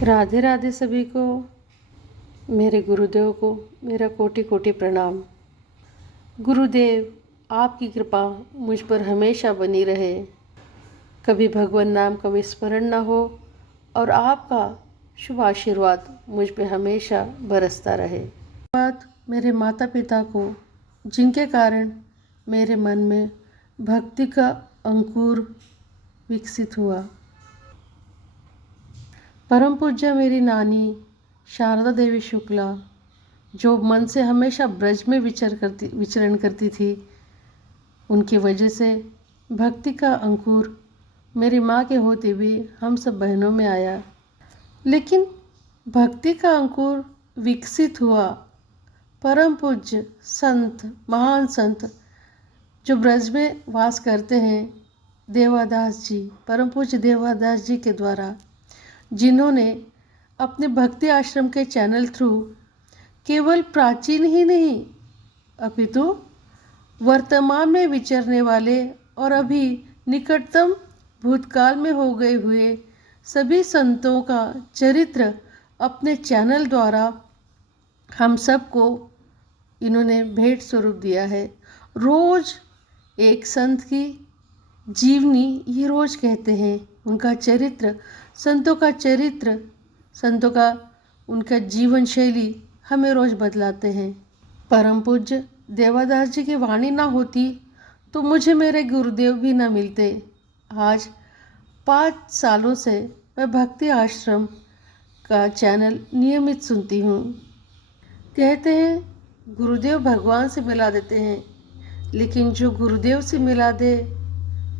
राधे राधे सभी को। मेरे गुरुदेव को मेरा कोटि कोटि प्रणाम। गुरुदेव, आपकी कृपा मुझ पर हमेशा बनी रहे। कभी भगवान नाम का विस्मरण न हो और आपका शुभ आशीर्वाद मुझ पर हमेशा बरसता रहे। बात मेरे माता पिता को, जिनके कारण मेरे मन में भक्ति का अंकुर विकसित हुआ। परम पूज्य मेरी नानी शारदा देवी शुक्ला, जो मन से हमेशा ब्रज में विचरण करती थी, उनकी वजह से भक्ति का अंकुर मेरी माँ के होते हुए हम सब बहनों में आया। लेकिन भक्ति का अंकुर विकसित हुआ परम पूज्य संत, महान संत जो ब्रज में वास करते हैं, देवादास जी, परम पूज्य देवादास जी के द्वारा, जिन्होंने अपने भक्ति आश्रम के चैनल थ्रू केवल प्राचीन ही नहीं अपितु वर्तमान में विचरने वाले और अभी निकटतम भूतकाल में हो गए हुए सभी संतों का चरित्र अपने चैनल द्वारा हम सबको इन्होंने भेंट स्वरूप दिया है। रोज एक संत की जीवनी ये रोज कहते हैं, उनका चरित्र, संतों का चरित्र, संतों का उनका जीवन शैली हमें रोज बदलाते हैं। परम पूज्य देवादास जी की वाणी ना होती तो मुझे मेरे गुरुदेव भी ना मिलते। आज 5 सालों से मैं भक्ति आश्रम का चैनल नियमित सुनती हूँ। कहते हैं गुरुदेव भगवान से मिला देते हैं, लेकिन जो गुरुदेव से मिला दे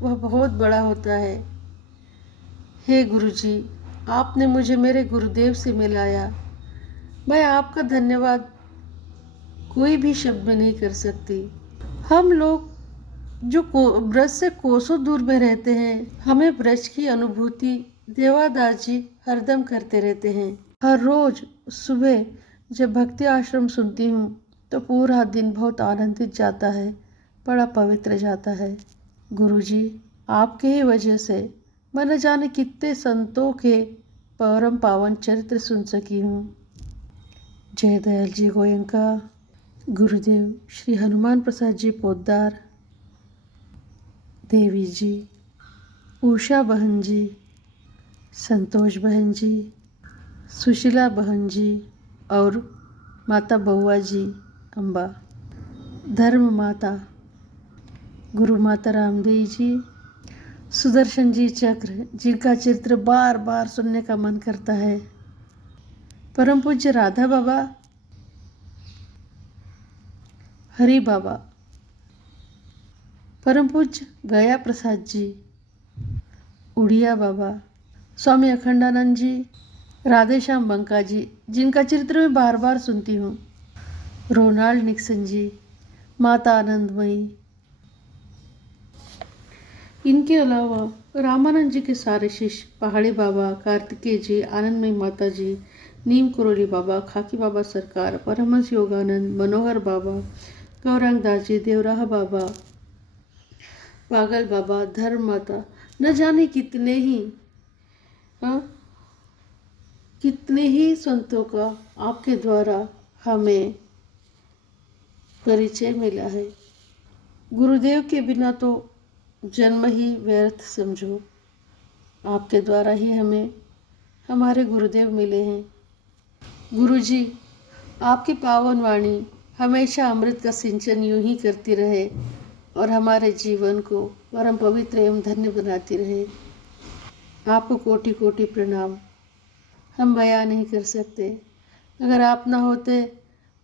वह बहुत बड़ा होता है। हे गुरुजी, आपने मुझे मेरे गुरुदेव से मिलाया। मैं आपका धन्यवाद कोई भी शब्द में नहीं कर सकती। हम लोग जो ब्रज से कोसों दूर में रहते हैं, हमें ब्रज की अनुभूति देवादास जी हरदम करते रहते हैं। हर रोज सुबह जब भक्ति आश्रम सुनती हूँ तो पूरा दिन बहुत आनंदित जाता है, बड़ा पवित्र जाता है। गुरुजी, आपके ही वजह से मैं न जाने कितने संतों के परम पावन चरित्र सुन सकी हूँ। जय दयाल जी गोयंका, गुरुदेव श्री हनुमान प्रसाद जी पोद्दार, देवी जी, उषा बहन जी, संतोष बहन जी, सुशीला बहन जी और माता बउआ जी अम्बा, धर्म माता, गुरु माता रामदेव जी, सुदर्शन जी चक्र, जिनका चरित्र बार बार सुनने का मन करता है, परम पूज्य राधा बाबा, हरि बाबा, परम पूज्य गया प्रसाद जी, उड़िया बाबा, स्वामी अखंडानंद जी, राधेश्याम बंका जी, जिनका चरित्र मैं बार बार सुनती हूँ, रोनाल्ड निक्सन जी, माता आनंदमयी। इनके अलावा रामानंद जी के सारे शिष्य, पहाड़ी बाबा, कार्तिकेय जी, आनंदमयी माता जी, नीम करोली बाबा, खाकी बाबा सरकार, परमहंस योगानंद, मनोहर बाबा, गौरांग दास जी, देवराह बाबा, पागल बाबा, धर्म माता, न जाने कितने ही संतों का आपके द्वारा हमें परिचय मिला है। गुरुदेव के बिना तो जन्म ही व्यर्थ समझो। आपके द्वारा ही हमें हमारे गुरुदेव मिले हैं। गुरुजी, आपकी पावन वाणी हमेशा अमृत का सिंचन यूं ही करती रहे और हमारे जीवन को परम पवित्र एवं धन्य बनाती रहे। आपको कोटि कोटि प्रणाम, हम बयान नहीं कर सकते। अगर आप ना होते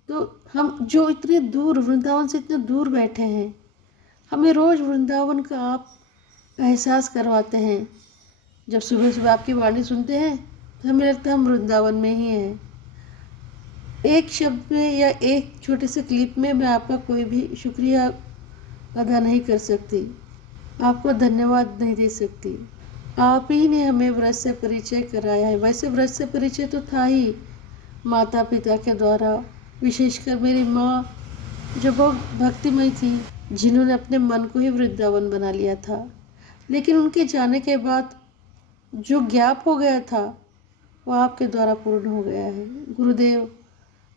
तो हम जो इतने दूर, वृंदावन से इतने दूर बैठे हैं, हमें रोज़ वृंदावन का आप एहसास करवाते हैं। जब सुबह सुबह आपकी वाणी सुनते हैं तो हमें लगता है हम वृंदावन में ही हैं। एक शब्द में या एक छोटे से क्लिप में मैं आपका कोई भी शुक्रिया अदा नहीं कर सकती, आपको धन्यवाद नहीं दे सकती। आप ही ने हमें व्रत से परिचय कराया है। वैसे व्रत से परिचय तो था ही माता पिता के द्वारा, विशेषकर मेरी माँ जो बहुत भक्तिमय थी, जिन्होंने अपने मन को ही वृंदावन बना लिया था। लेकिन उनके जाने के बाद जो गैप हो गया था, वो आपके द्वारा पूर्ण हो गया है। गुरुदेव,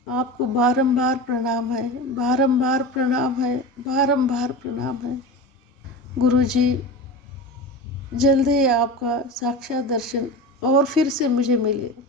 आपको बारंबार प्रणाम है, बारंबार प्रणाम है, बारंबार प्रणाम है। गुरुजी, जल्दी आपका साक्षात दर्शन और फिर से मुझे मिले।